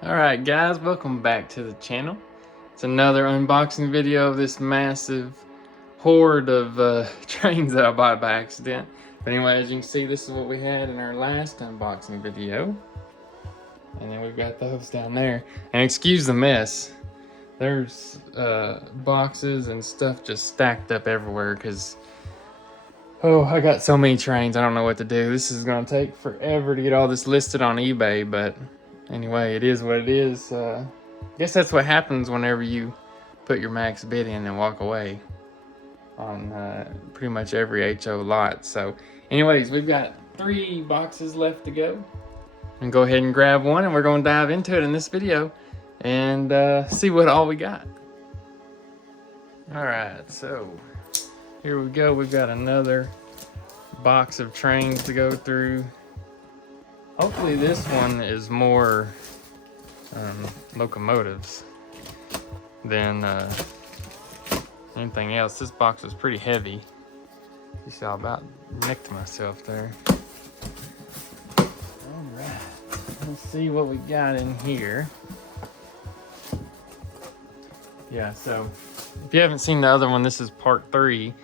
Alright guys, welcome back to the channel. It's another unboxing video of this massive horde of trains that I bought by accident. But anyway, as you can see, this is what we had in our last unboxing video. And then we've got those down there. And excuse the mess. There's boxes and stuff just stacked up everywhere because I got so many trains, I don't know what to do. This is gonna take forever to get all this listed on eBay, but anyway, it is what it is. I guess that's what happens whenever you put your max bid in and walk away on pretty much every HO lot. So anyways, we've got 3 boxes left to go. And go ahead and grab one, and we're going to dive into it in this video and see what all we got. Alright, so here we go. We've got another box of trains to go through. Hopefully this one is more locomotives than anything else. This box was pretty heavy. You see, I about nicked myself there. Alright, let's see what we got in here. Yeah, so if you haven't seen the other one, this is part 3.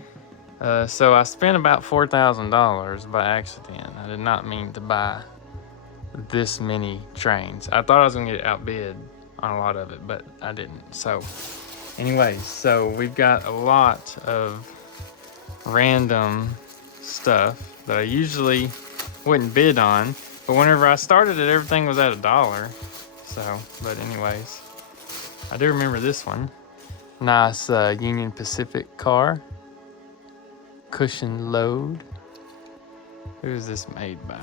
So I spent about $4,000 by accident. I did not mean to buy this many trains. I thought I was gonna get outbid on a lot of it, but I didn't. So anyways, so we've got a lot of random stuff that I usually wouldn't bid on, but whenever I started it, everything was at $1. So, but anyways, I do remember this one. Nice Union Pacific car. Cushion load. Who is this made by?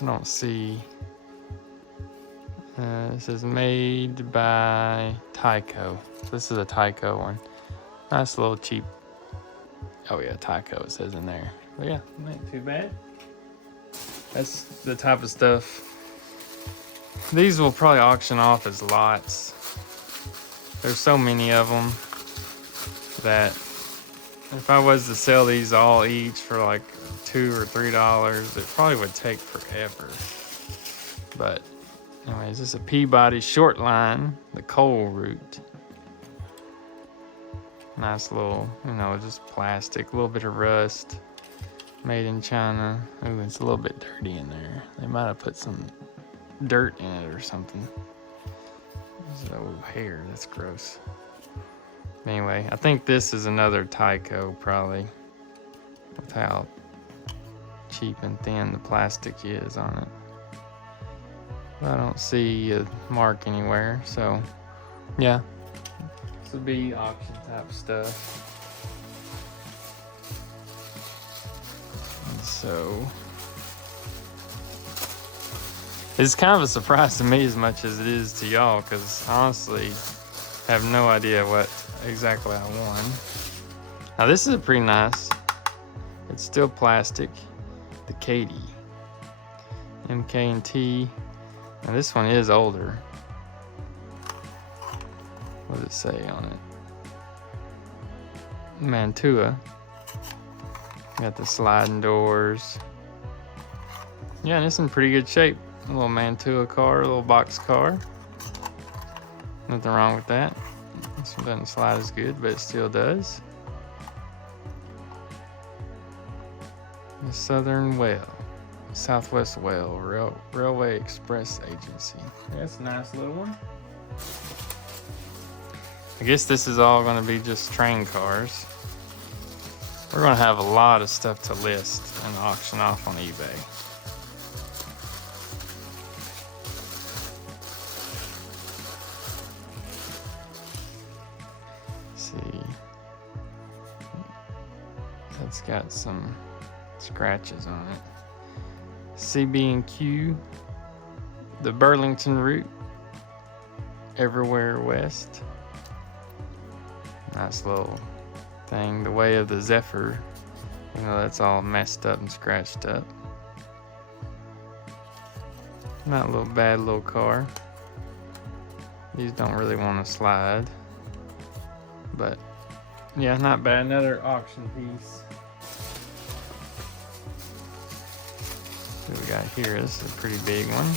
I don't see. This is made by Tyco. This is a Tyco one. Nice little cheap. Oh yeah, Tyco it says in there. But yeah, not too bad. That's the type of stuff. These will probably auction off as lots. There's so many of them that if I was to sell these all each for like $2 or $3, it probably would take forever. But anyways, this is a Peabody short line, the coal route. Nice little, just plastic, a little bit of rust. Made in China. Ooh, it's a little bit dirty in there. They might have put some dirt in it or something. Oh, hair, that's gross. Anyway, I think this is another Tyco probably, with how cheap and thin the plastic is on it. I don't see a mark anywhere, so yeah, this would be auction type stuff. And so it's kind of a surprise to me as much as it is to y'all, because honestly, I have no idea what exactly I won. Now this is pretty nice. It's still plastic. The Katy MK&T. Now this one is older. What does it say on it? Mantua. Got the sliding doors. Yeah, and it's in pretty good shape. A little Mantua car, a little box car. Nothing wrong with that. This one doesn't slide as good, but it still does. The Southwest Wales Railway Express Agency. That's a nice little one. I guess this is all going to be just train cars. We're going to have a lot of stuff to list and auction off on eBay. It's got some scratches on it. CB&Q, the Burlington route, Everywhere West. Nice little thing. The Way of the Zephyr. That's all messed up and scratched up. Not a little bad little car. These don't really want to slide, but yeah, not bad. Another auction piece. What do we got here. This is a pretty big one.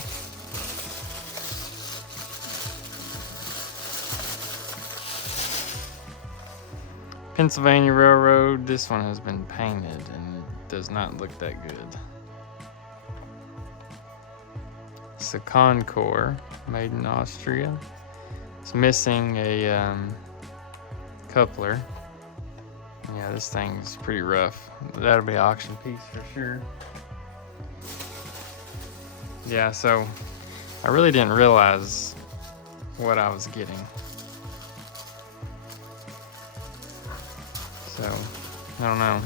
Pennsylvania Railroad. This one has been painted and it does not look that good. It's a Concord, made in Austria. It's missing a coupler. Yeah, this thing's pretty rough. That'll be an auction piece for sure. Yeah, so I really didn't realize what I was getting. So, I don't know.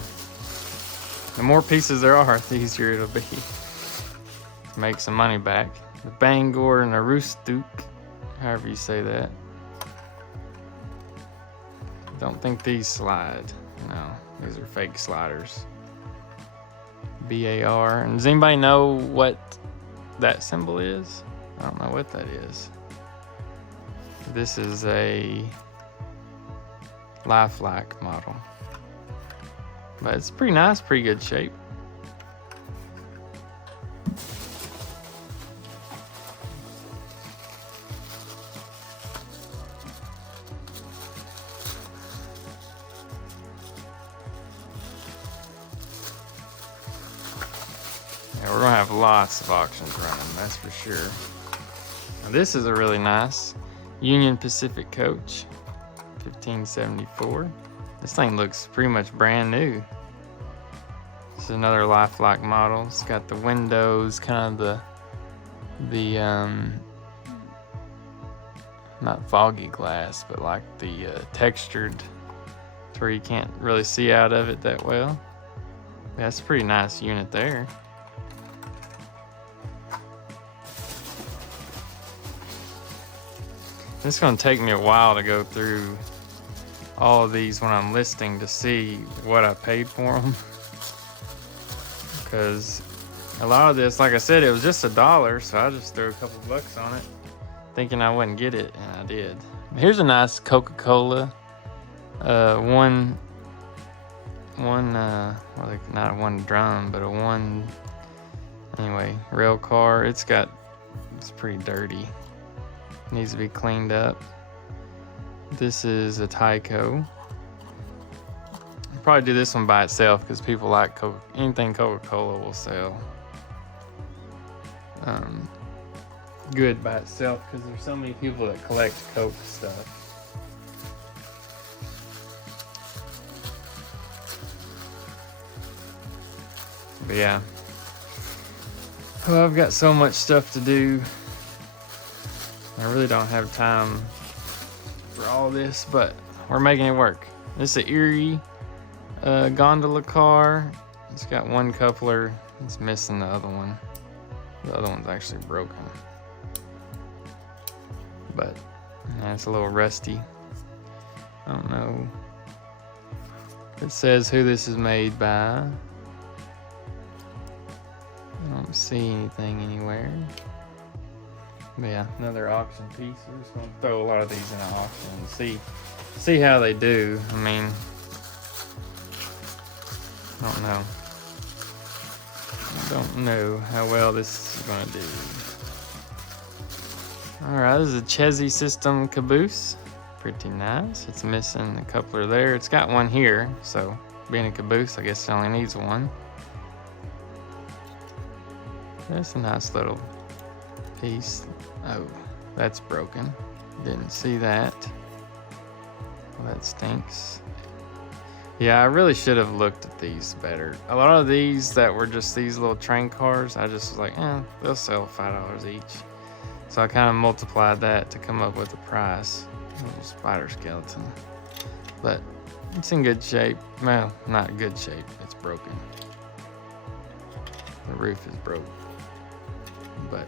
The more pieces there are, the easier it'll be to make some money back. The Bangor and the Roostuk, however you say that. Don't think these slide. No, these are fake sliders. BAR. And does anybody know what that symbol is? I don't know what that is. This is a lifelike model. But it's pretty nice, pretty good shape. Yeah, we're gonna have lots of auctions running, that's for sure. Now, this is a really nice Union Pacific coach, 1574. This thing looks pretty much brand new. This is another lifelike model. It's got the windows, kind of the not foggy glass, but like the textured, to where you can't really see out of it that well. That's a pretty nice unit there. It's gonna take me a while to go through all of these when I'm listing to see what I paid for them. Because a lot of this, like I said, it was just $1, so I just threw a couple bucks on it, thinking I wouldn't get it, and I did. Here's a nice Coca-Cola, not a one drum, but a one, anyway, rail car. It's pretty dirty. Needs to be cleaned up. This is a Tyco. I'll probably do this one by itself because people like anything Coca-Cola will sell. Good by itself because there's so many people that collect Coke stuff. But yeah. Oh, I've got so much stuff to do. I really don't have time for all this, but we're making it work. This is an Erie gondola car. It's got one coupler. It's missing the other one. The other one's actually broken. But yeah, it's a little rusty. I don't know. It says who this is made by. I don't see anything anywhere. But yeah, another auction piece. We're just gonna throw a lot of these in an auction and see how they do. I mean, I don't know how well this is gonna do. Alright, this is a Chessie System caboose. Pretty nice. It's missing a coupler there. It's got one here, so being a caboose, I guess it only needs one. That's a nice little piece. Oh, that's broken. Didn't see that. Well, that stinks. Yeah, I really should have looked at these better. A lot of these that were just these little train cars, I just was like, they'll sell $5 each. So I kind of multiplied that to come up with the price. A little spider skeleton. But it's in good shape. Well, not good shape. It's broken. The roof is broke. But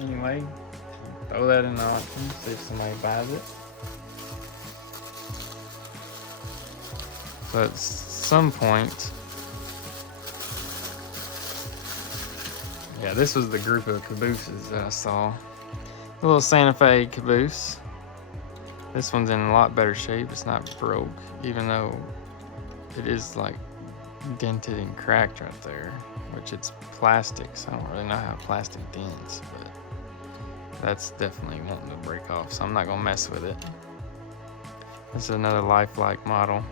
anyway, throw that in the auction, see if somebody buys it. So at some point, yeah, this was the group of cabooses that I saw. A little Santa Fe caboose. This one's in a lot better shape. It's not broke, even though it is like dented and cracked right there, which it's plastic, so I don't really know how plastic dents, but that's definitely wanting to break off, so I'm not gonna mess with it. This is another lifelike model.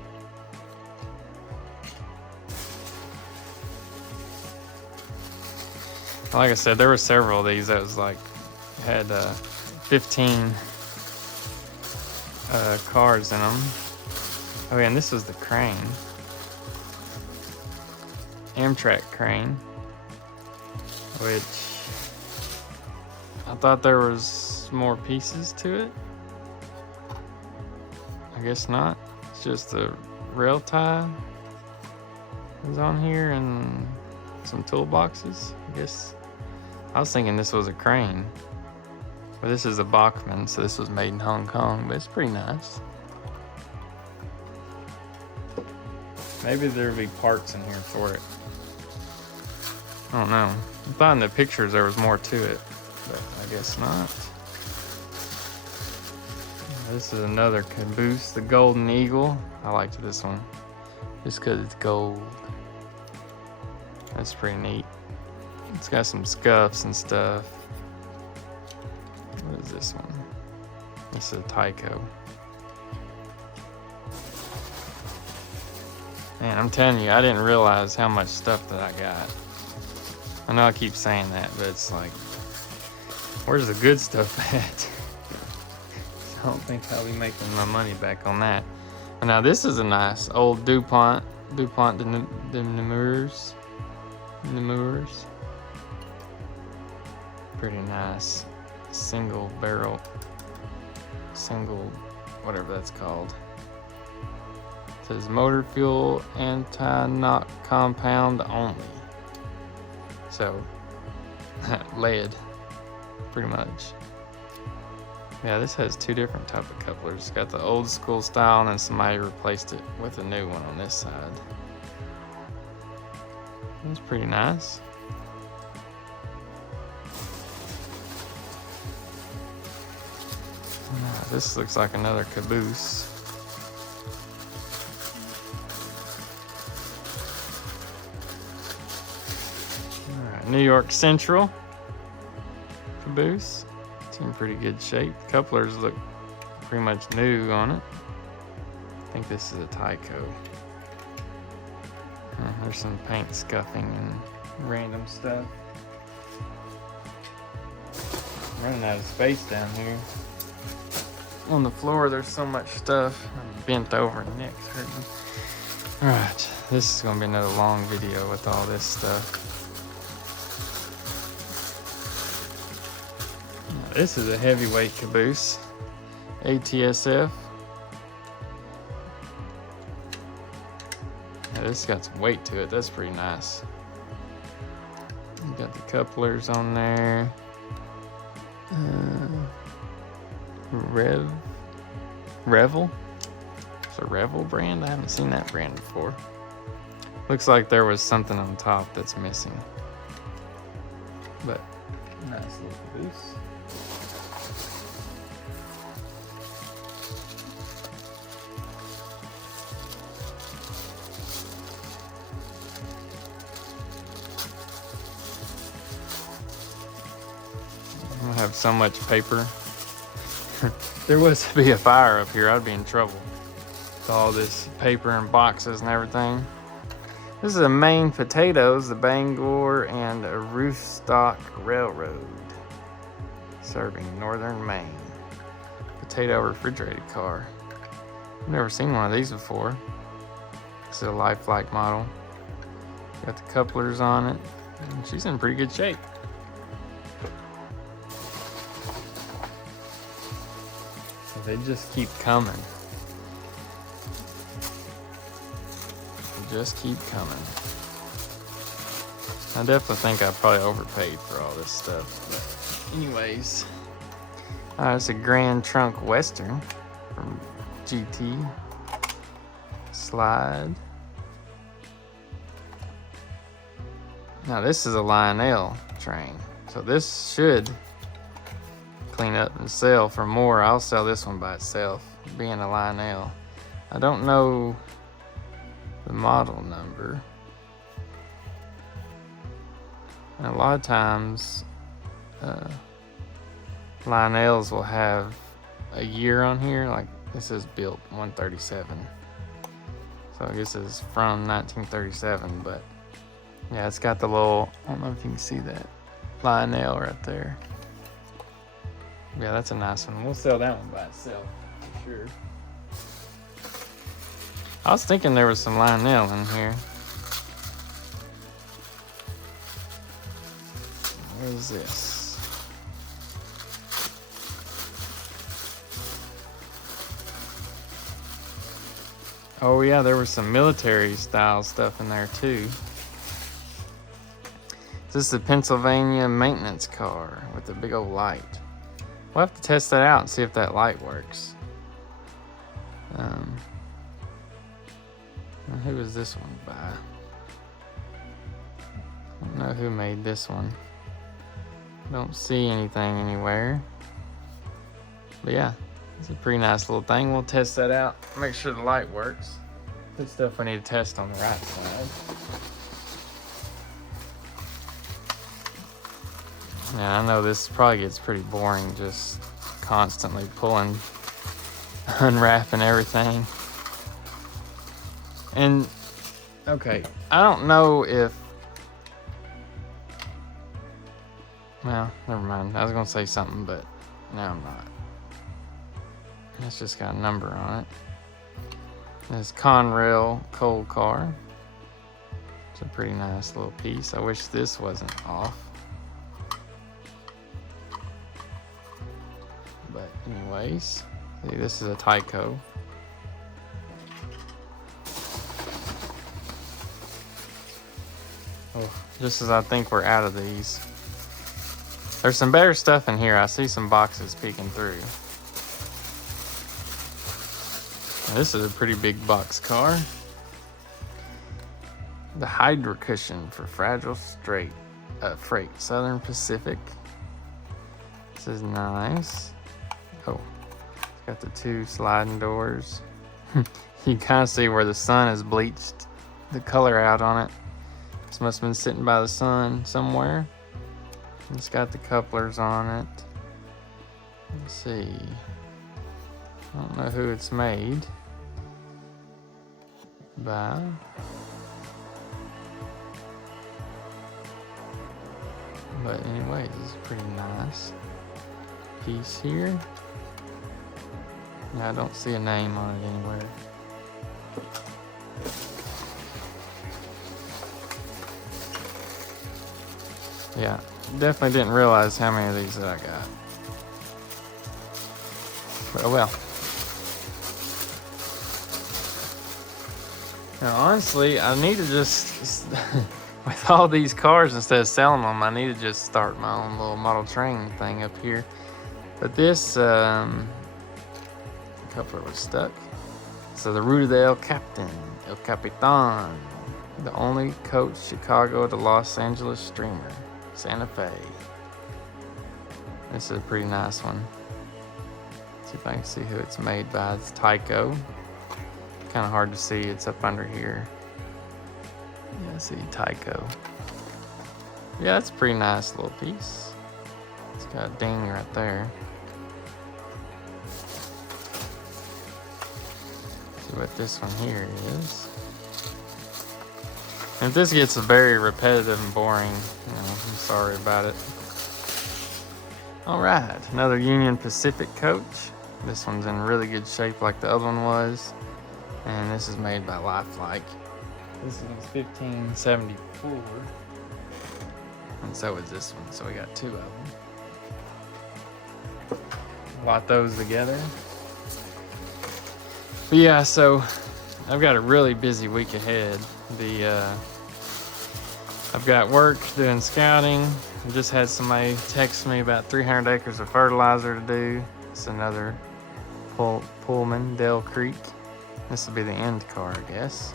Like I said, there were several of these that was like, had 15 cars in them. Oh yeah, and this was the crane. Amtrak crane, which I thought there was more pieces to it. I guess not. It's just the rail tie is on here and some toolboxes. I guess I was thinking this was a crane, but this is a Bachmann, so this was made in Hong Kong, but it's pretty nice. Maybe there'll be parts in here for it. I don't know. I thought in the pictures there was more to it, but I guess not. This is another caboose, the Golden Eagle. I liked this one just because it's gold. That's pretty neat. It's got some scuffs and stuff. What is this one? This is a Tyco. Man, I'm telling you, I didn't realize how much stuff that I got. I know I keep saying that, but it's like, where's the good stuff at? I don't think I'll be making my money back on that. But now this is a nice old DuPont de Nemours. Pretty nice. Single barrel, whatever that's called. It says motor fuel anti-knock compound only. So, lead, pretty much. Yeah, this has two different type of couplers. It's got the old school style, and then somebody replaced it with a new one on this side. It's pretty nice. This looks like another caboose. Alright, New York Central caboose. It's in pretty good shape. The couplers look pretty much new on it. I think this is a Tyco. There's some paint scuffing and random stuff. I'm running out of space down here. On the floor, there's so much stuff. I'm bent over and neck's hurting. Alright, this is going to be another long video with all this stuff. This is a heavyweight caboose. ATSF. Yeah, this got some weight to it. That's pretty nice. You got the couplers on there. Revel? It's a Revel brand? I haven't seen that brand before. Looks like there was something on top that's missing. But, nice little caboose. I have so much paper. There was to be a fire up here, I'd be in trouble with all this paper and boxes and everything. This is a Maine Potatoes, the Bangor and Roofstock Railroad, serving northern Maine. Potato refrigerated car. I've never seen one of these before. This is a lifelike model. Got the couplers on it. And she's in pretty good shape. They just keep coming. They just keep coming. I definitely think I probably overpaid for all this stuff. But anyways, it's a Grand Trunk Western from GT. Slide. Now this is a Lionel train. So this should clean up and sell for more. I'll sell this one by itself, being a Lionel. I don't know the model number. And a lot of times, Lionel's will have a year on here. Like this is built 137. So I guess it's from 1937, but yeah, it's got the little, I don't know if you can see that, Lionel right there. Yeah, that's a nice one. We'll sell that one by itself, for sure. I was thinking there was some Lionel in here. What is this? Oh yeah, there was some military style stuff in there too. This is a Pennsylvania maintenance car with a big old light. We'll have to test that out and see if that light works. Who is this one by? I don't know who made this one. Don't see anything anywhere. But yeah, it's a pretty nice little thing. We'll test that out. Make sure the light works. Good stuff we need to test on the right side. Yeah, I know this probably gets pretty boring just constantly pulling, unwrapping everything. And, okay, I don't know if, well, never mind. I was going to say something, but now I'm not. It's just got a number on it. This Conrail coal car. It's a pretty nice little piece. I wish this wasn't off. But anyways, see, this is a Tyco. Oh, just as I think we're out of these. There's some better stuff in here. I see some boxes peeking through. Now, this is a pretty big box car. The Hydra cushion for fragile freight, Southern Pacific. This is nice. Oh, it's got the two sliding doors. You can kind of see where the sun has bleached the color out on it. This must have been sitting by the sun somewhere. It's got the couplers on it. Let's see. I don't know who it's made by. But anyway, this is pretty nice piece here. Yeah, I don't see a name on it anywhere. Yeah, definitely didn't realize how many of these that I got. But oh well. Now, honestly, I need to just, with all these cars, instead of selling them, I need to just start my own little model train thing up here. But this coupler was stuck. So the Ruta de El Capitan, the only coach Chicago to Los Angeles streamer, Santa Fe. This is a pretty nice one. See if I can see who it's made by. It's Tyco. Kind of hard to see. It's up under here. Yeah, see Tyco. Yeah, that's a pretty nice little piece. It's got a ding right there. See what this one here is. And if this gets very repetitive and boring, you know, I'm sorry about it. All right, another Union Pacific coach. This one's in really good shape like the other one was. And this is made by Lifelike. This one's 1574. And so is this one, so we got two of them. Lot those together. But yeah, so I've got a really busy week ahead. I've got work doing scouting. I just had somebody text me about 300 acres of fertilizer to do. It's another Pullman, Dell Creek. This will be the end car, I guess.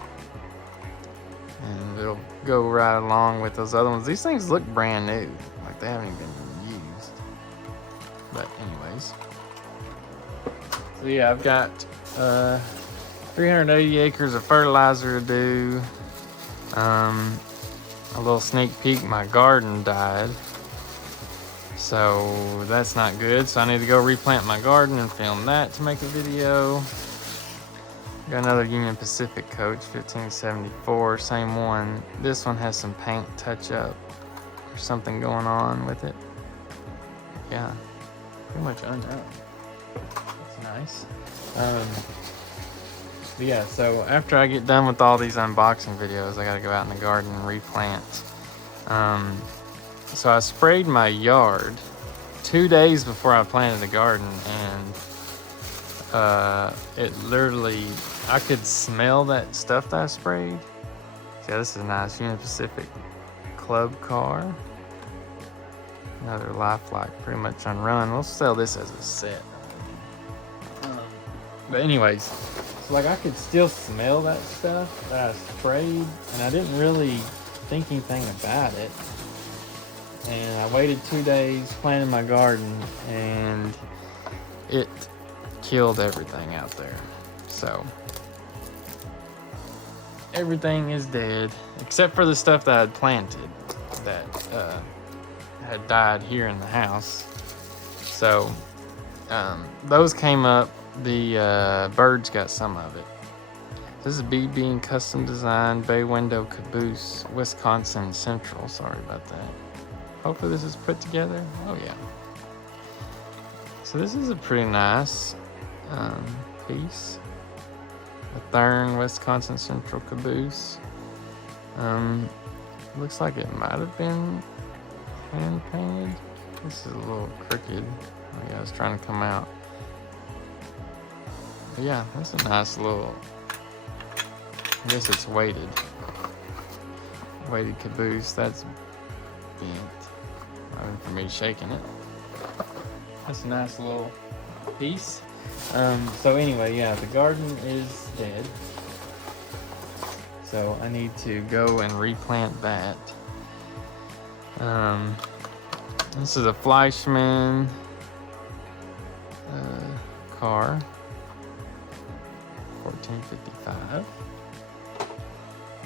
And it'll go right along with those other ones. These things look brand new, like they haven't even been used. But anyways. So yeah, I've got 380 acres of fertilizer to do. a little sneak peek, my garden died. So that's not good. So I need to go replant my garden and film that to make a video. Got another Union Pacific coach, 1574, same one. This one has some paint touch up or something going on with it. Yeah, pretty much unwrapped. That's nice. But yeah, so after I get done with all these unboxing videos, I gotta go out in the garden and replant. So I sprayed my yard 2 days before I planted the garden, and it literally, I could smell that stuff that I sprayed. Yeah, this is a nice Union Pacific club car. Another Lifelike, pretty much unrun. We'll sell this as a set. But anyways, so like I could still smell that stuff that I sprayed, and I didn't really think anything about it. And I waited 2 days, planted my garden, and it killed everything out there. So everything is dead except for the stuff that I had planted that had died here in the house. So those came up. The birds got some of it. This is BB Custom Design Bay Window Caboose, Wisconsin Central. Sorry about that. Hopefully this is put together. Oh yeah. So this is a pretty nice piece. A Thurn Wisconsin Central Caboose. Looks like it might have been hand painted. This is a little crooked. Oh yeah, it's trying to come out. But yeah, that's a nice little, I guess it's weighted. Weighted caboose. That's bent. Not even for me shaking it. That's a nice little piece. So anyway, yeah, the garden is dead. So I need to go and replant that. This is a Fleischmann car. 1455.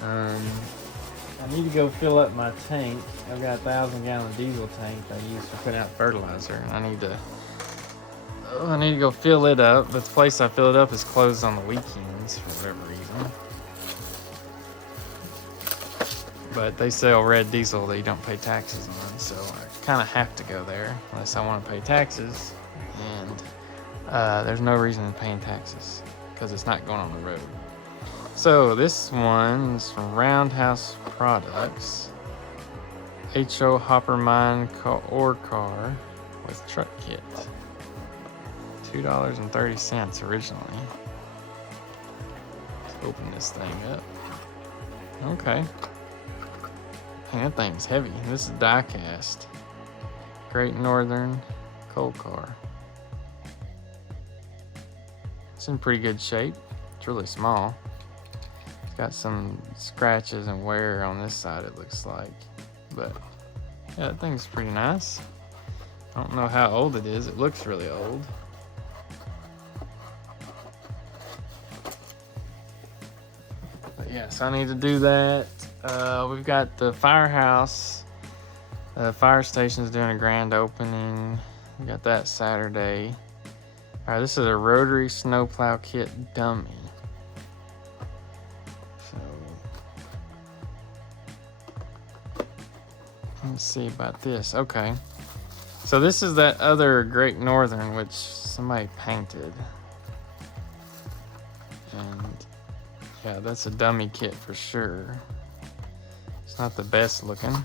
I need to go fill up my tank. I've got a 1,000-gallon diesel tank I use for putting out fertilizer, and I need to go fill it up. But the place I fill it up is closed on the weekends for whatever reason. But they sell red diesel that you don't pay taxes on, so I kind of have to go there unless I want to pay taxes. And there's no reason in paying taxes because it's not going on the road. So this one is from Roundhouse Products. HO Hopper Mine ore car with truck kit. $2.30 originally. Let's open this thing up. Okay. Man, that thing's heavy. This is die cast. Great Northern coal car. It's in pretty good shape. It's really small. It's got some scratches and wear on this side, it looks like. But yeah, that thing's pretty nice. I don't know how old it is. It looks really old. But yeah, so I need to do that. We've got the firehouse. The fire station's doing a grand opening. We got that Saturday. All right, this is a rotary snowplow kit dummy. So let's see about this. Okay, so this is that other Great Northern which somebody painted, and yeah, that's a dummy kit for sure. It's not the best looking,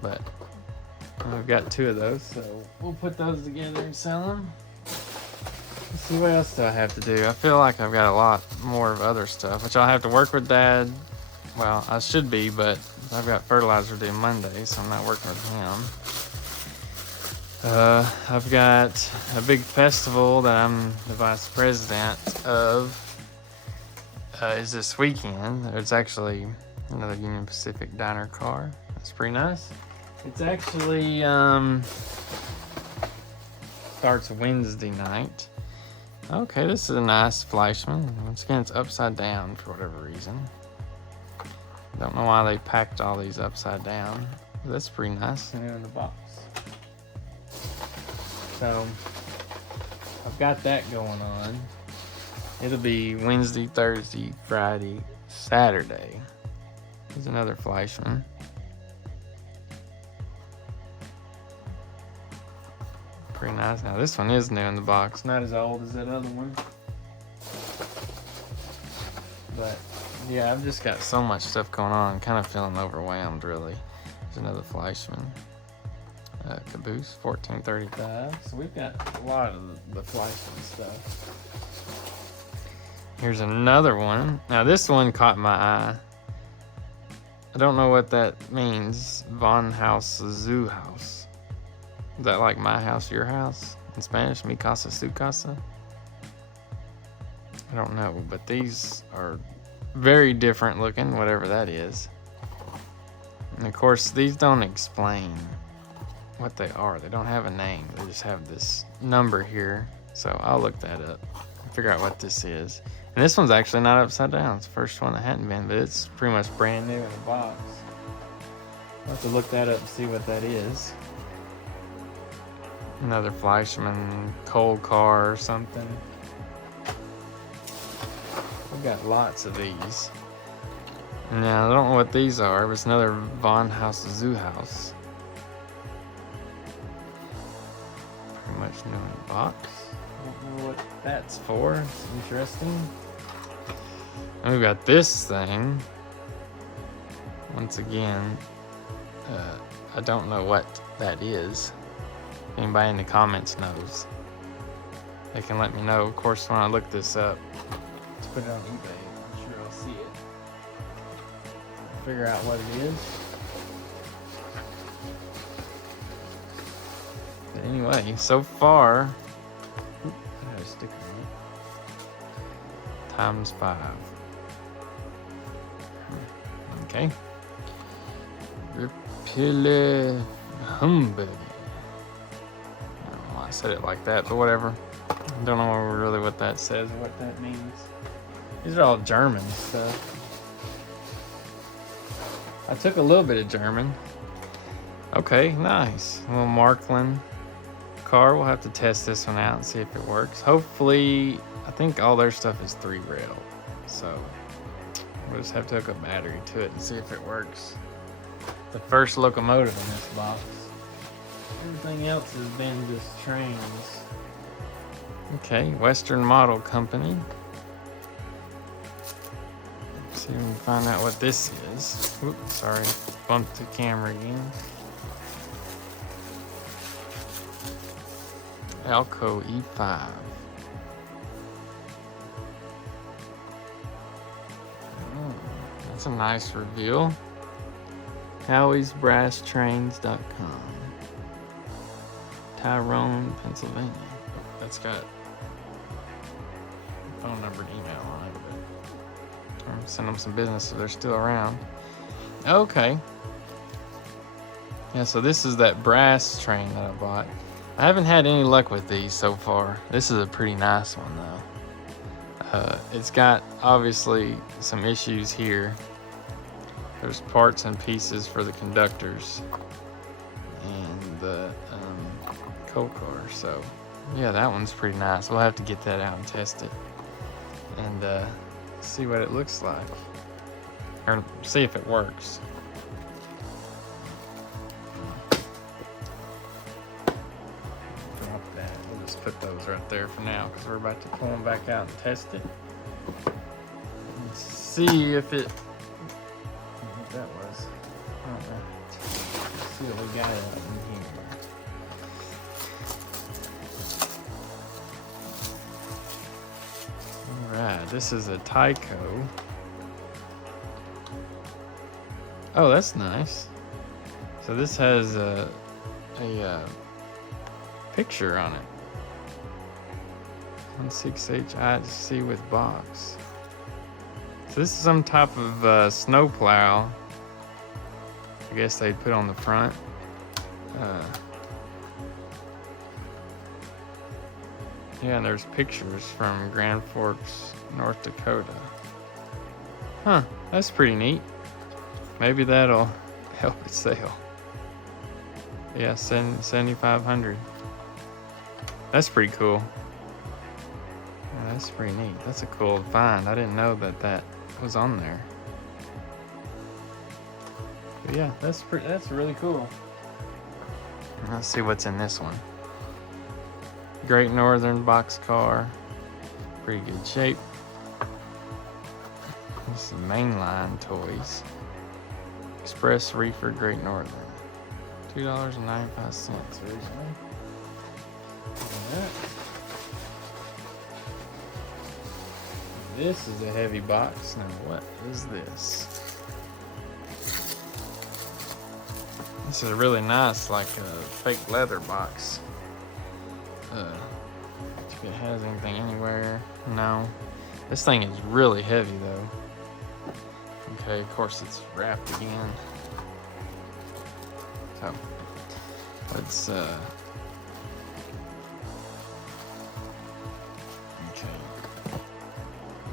but we've got 2 of those, so we'll put those together and sell them. Let's see, what else do I have to do? I feel like I've got a lot more of other stuff, which I'll have to work with Dad. Well, I should be, but I've got fertilizer due Monday, so I'm not working with him. I've got a big festival that I'm the vice president of. Is this weekend. It's actually another Union Pacific diner car. That's pretty nice. It's actually starts Wednesday night. Okay, this is a nice Fleischmann. Once again, it's upside down for whatever reason. Don't know why they packed all these upside down. That's pretty nice, new in the box. So I've got that going on. It'll be Wednesday, Thursday, Friday, Saturday. There's another Fleischmann. Pretty nice. Now this one is new in the box, not as old as that other one. But yeah, I've just got so much stuff going on. I'm kind of feeling overwhelmed, really. There's another Fleischmann. Caboose, 1435. So we've got a lot of the Fleischmann stuff. Here's another one. Now this one caught my eye. I don't know what that means. Von Haus Zoo House. Is that like my house, your house? In Spanish, mi casa, su casa? I don't know, but these are very different looking, whatever that is. And of course, these don't explain what they are. They don't have a name. They just have this number here. So I'll look that up and figure out what this is. And this one's actually not upside down. It's the first one that hadn't been, but it's pretty much brand new in the box. I'll have to look that up and see what that is. Another Fleischmann coal car or something. We've got lots of these. Now, I don't know what these are, but it's another Von Haus Zoo House. Pretty much new in the box. I don't know what that's for. It's interesting. And we've got this thing. Once again, I don't know what that is. If anybody in the comments knows, they can let me know. Of course, when I look this up to put it on eBay, I'm sure I'll see it. Figure out what it is. But anyway, so far, I have a sticker on it. ×5. Okay. Repille Humbug. I said it like that, but whatever. I don't know really what that says or what that means. These are all German stuff. I took a little bit of German. Okay, nice. A little Marklin car. We'll have to test this one out and see if it works. Hopefully, I think all their stuff is 3-rail. So we'll just have to hook a battery to it and see if it works. The first locomotive in this box. Everything else has been just trains. Okay, Western Model Company. Let's see if we can find out what this is. Oops, sorry, bumped the camera again. Alco E5. Oh, that's a nice reveal. Howie'sBrassTrains.com. Tyrone, Pennsylvania. That's got phone number and email on it, but I'm send them some business if they're still around. Okay. Yeah, so this is that brass train that I bought. I haven't had any luck with these so far. This is a pretty nice one though. It's got obviously some issues here. There's parts and pieces for the conductors and the coal car. So yeah, that one's pretty nice. We'll have to get that out and test it and see what it looks like, or see if it works. Drop that. We'll just put those right there for now because we're about to pull them back out and test it. Let's see if it. What that was. I don't know. Let's see what we got in here. Alright, this is a Tyco. Oh, that's nice. So this has a picture on it. 16HIC with box. So this is some type of snow plow. I guess they put on the front. Yeah, and there's pictures from Grand Forks, North Dakota. Huh, that's pretty neat. Maybe that'll help it sell. Yeah, 7,500. That's pretty cool. Yeah, that's pretty neat. That's a cool find. I didn't know that that was on there. But yeah, that's really cool. Let's see what's in this one. Great Northern boxcar. Pretty good shape. This is mainline toys. Express Reefer Great Northern. $2.95 originally. This is a heavy box. Now what is this? This is a really nice, like a fake leather box. If it has anything anywhere, no. This thing is really heavy though. Okay, of course it's wrapped again. So let's okay.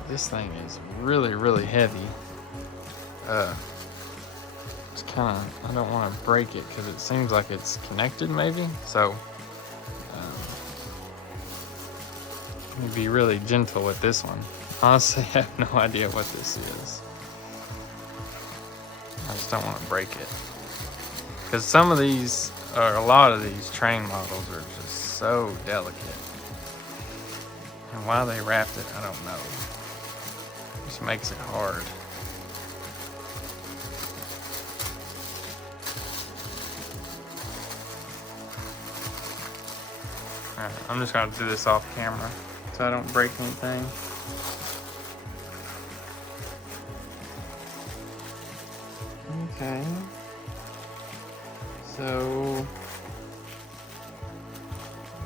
This thing is really heavy. It's kind of, I don't want to break it because it seems like it's connected maybe. So be really gentle with this one. Honestly, I have no idea what this is. I just don't want to break it. Because some of these, or a lot of these train models are just so delicate. And why they wrapped it, I don't know. It just makes it hard. Alright, I'm just going to do this off camera so I don't break anything. Okay. So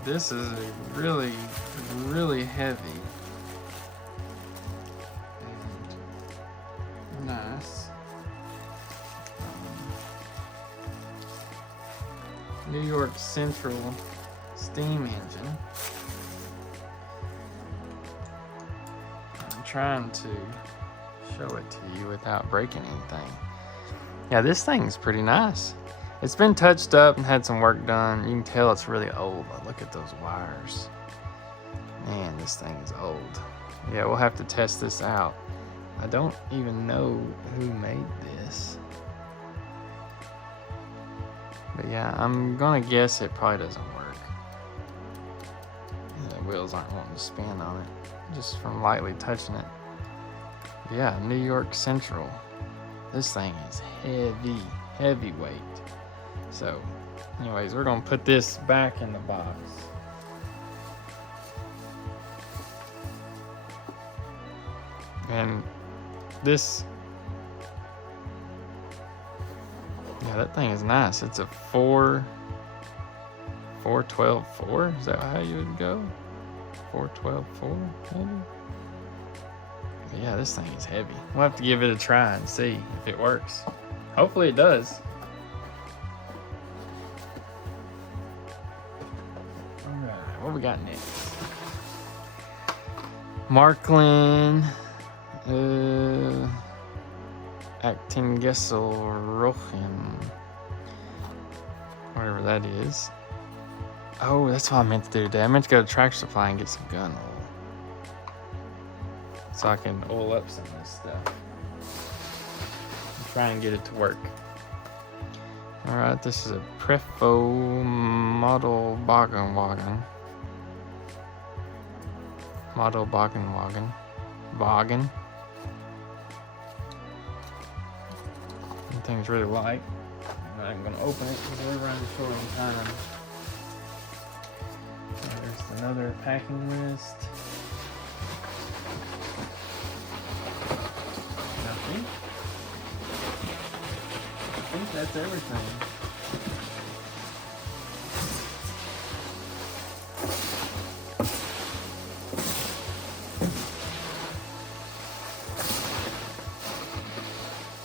this is a really heavy and nice New York Central steam engine. I'm trying to show it to you without breaking anything. Yeah, this thing's pretty nice. It's been touched up and had some work done. You can tell it's really old. Look at those wires. Man, this thing is old. Yeah, we'll have to test this out. I don't even know who made this. But yeah, I'm gonna guess it probably doesn't work. The wheels aren't wanting to spin on it, just from lightly touching it. But yeah, New York Central. This thing is heavyweight. So, anyways, we're gonna put this back in the box. And this, yeah, that thing is nice. It's a 412-4. Is that how you would go? 412-4, maybe? But yeah, this thing is heavy. We'll have to give it a try and see if it works. Hopefully it does. Alright, what we got next? Marklin Actingesselrochen. Whatever that is. Oh, that's what I meant to do today. I meant to go to Tractor Supply and get some gun oil. So I can oil up some of this stuff. Try and get it to work. Alright, this is a Prefo Model Wagen. Model Wagen. Thing's really light. I'm gonna open it because we're running short on time. There's another packing list. Nothing. I think that's everything.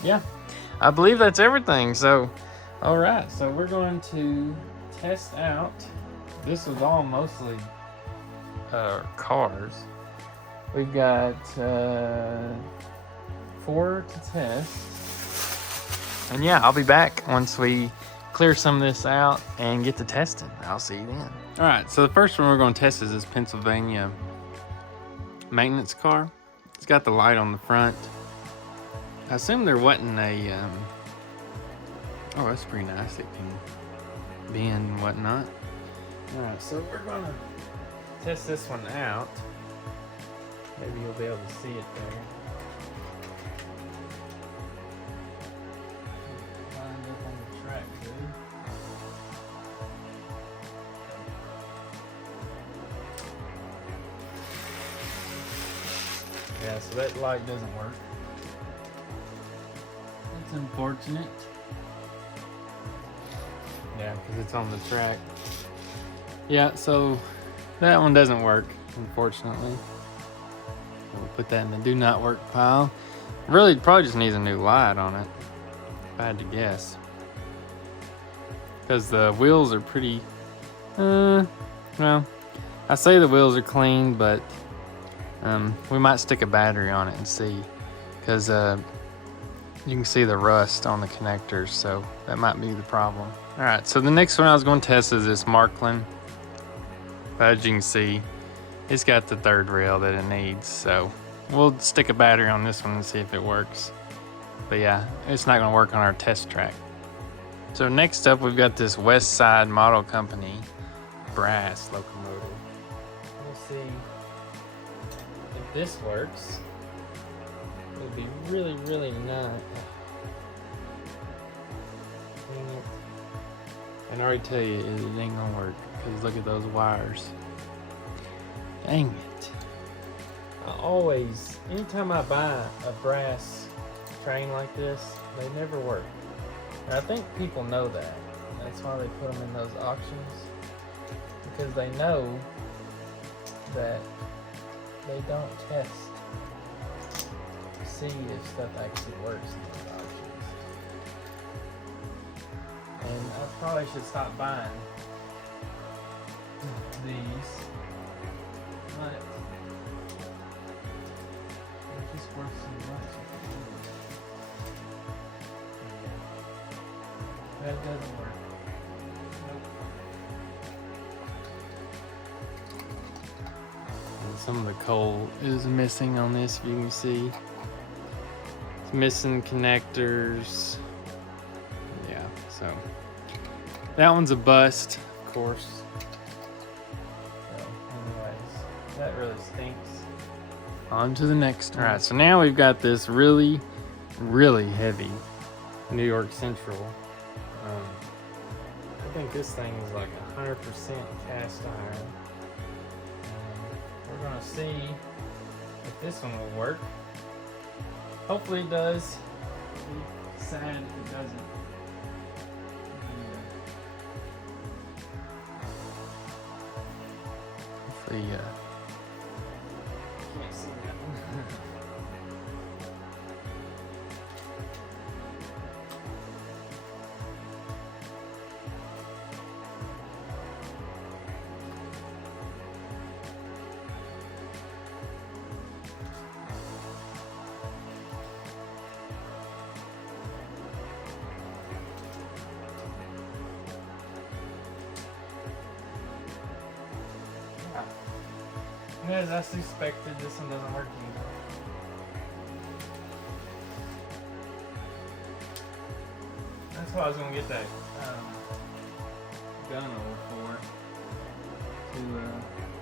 Yeah, I believe that's everything. So, all right. So we're going to test out. This was all mostly cars. We've got 4 to test. And yeah, I'll be back once we clear some of this out and get to testing. I'll see you then. All right, so the first one we're going to test is this Pennsylvania maintenance car. It's got the light on the front. I assume there wasn't a, oh, that's pretty nice. It can bend and whatnot. All right, so we're going to test this one out. Maybe you'll be able to see it there. Lined up on the track good. Yeah, so that light doesn't work. That's unfortunate. Yeah, because it's on the track. Yeah, so that one doesn't work, unfortunately. We'll put that in the do not work pile. Really, probably just needs a new light on it, if I had to guess. Because the wheels are pretty, well, I say the wheels are clean, but we might stick a battery on it and see. Because you can see the rust on the connectors, so that might be the problem. All right, so the next one I was going to test is this Marklin. As you can see, it's got the third rail that it needs, so we'll stick a battery on this one and see if it works. But yeah, it's not going to work on our test track. So next up, we've got this West Side Model Company brass locomotive. We'll see if this works. It would be really, really nice. Dang it. I can already tell you it ain't gonna work, because look at those wires. Dang it. I always, anytime I buy a brass train like this, they never work. And I think people know that. That's why they put them in those auctions. Because they know that they don't test to see if stuff actually works in those auctions. And I probably should stop buying these. But it just works so much. That doesn't work. Nope. And some of the coal is missing on this, if you can see. It's missing connectors. Yeah, so that one's a bust, of course. So, anyways, that really stinks. On to the next one. All right, so now we've got this really, really heavy New York Central. I think this thing is like 100% cast iron. We're gonna see if this one will work. Hopefully it does. I'll be sad if it doesn't. Hopefully, can't see that one. As I suspected, this one doesn't work either. That's what I was going to get that gun over for.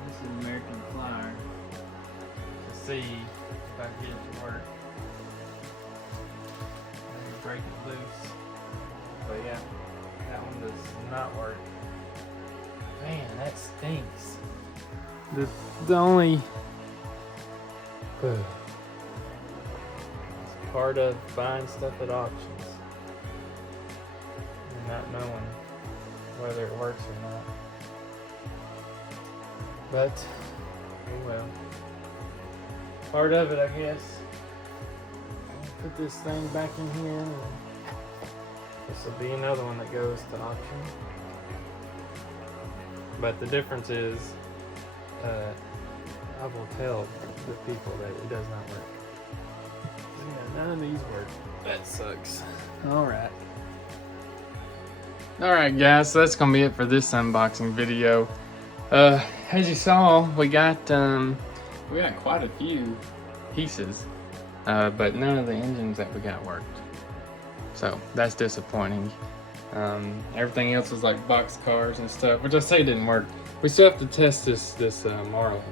This is American Flyer. To see if I can get it to work. Maybe break it loose. But yeah, that one does not work. Man, that stinks. The only part of buying stuff at auctions and not knowing whether it works or not. But oh well. Part of it, I guess. I'll put this thing back in here, and this will be another one that goes to auction. But the difference is, I will tell the people that it does not work. Yeah, none of these work. That sucks. Alright. Alright guys, so that's gonna be it for this unboxing video. As you saw, we got quite a few pieces, but none of the engines that we got worked. So that's disappointing. Everything else was like box cars and stuff, which I say didn't work. We still have to test this Marlin.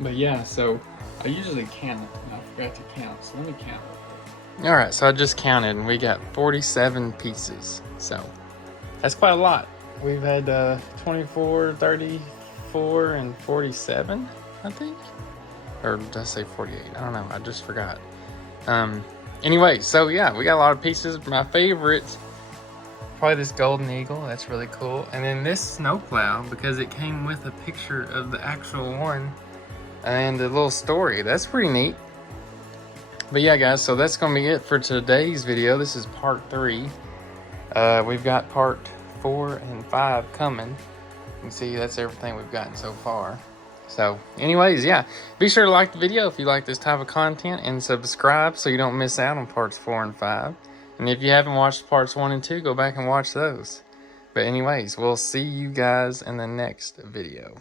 But yeah, so I usually count, and I forgot to count, so let me count real quick. Alright, so I just counted, and we got 47 pieces. So that's quite a lot. We've had 24, 34, and 47, I think. Or did I say 48? I don't know, I just forgot. Anyway, so yeah, we got a lot of pieces. My favorite, probably this Golden Eagle, that's really cool. And then this snowplow, because it came with a picture of the actual one and the little story. That's pretty neat. But yeah guys, so that's gonna be it for today's video. This is part 3. We've got part 4 and 5 coming. You can see that's everything we've gotten so far. So anyways, yeah, be sure to like the video if you like this type of content, and subscribe so you don't miss out on parts 4 and 5. And if you haven't watched parts 1 and 2, go back and watch those. But anyways, we'll see you guys in the next video.